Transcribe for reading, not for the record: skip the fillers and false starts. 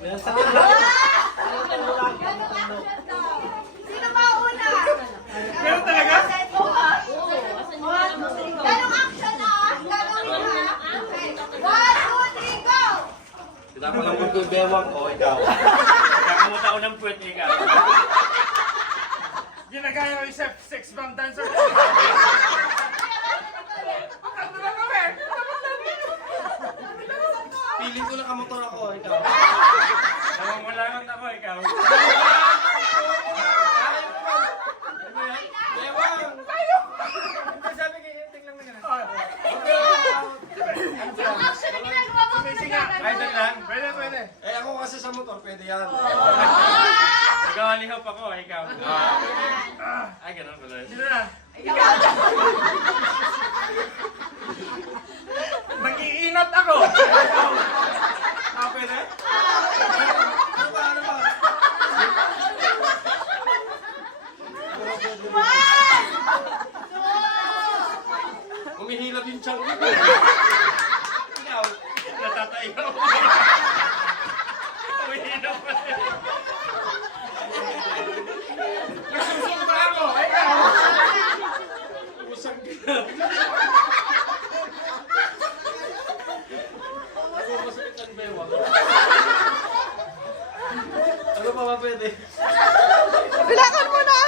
Sino ba una? Meron talaga? Ganong action na? Ganong na? Okay. 1, 2, 3, go! Pinapalambot ko yung bewang ko, ikaw. Nakamuta ko ng puwet, ikaw. Ginagaya ko yung sex bomb dancer. Piling ko nakamotor ako, ikaw. Namamulakan ako, ikaw. Bewang! Sabi kayo, tingnan mo na. Yung action na ginagawa mo, Ay, lang. Pwede, pwede. Eh, ako kasi sa motor, pwede yan. Nagawalihap ako, ikaw. Ay, ganun pala. Sino na? Nag-iinat ako. Pwede? Ano ba, ano ba? Umihilap yung chunk ko. Ikaw. Natataigaw. Umihinap pa siya. Nagsusumba ako, ikaw. Usang ka. Ako masakit ang bewang. Ano pa ba pwede? Bilangan mo na!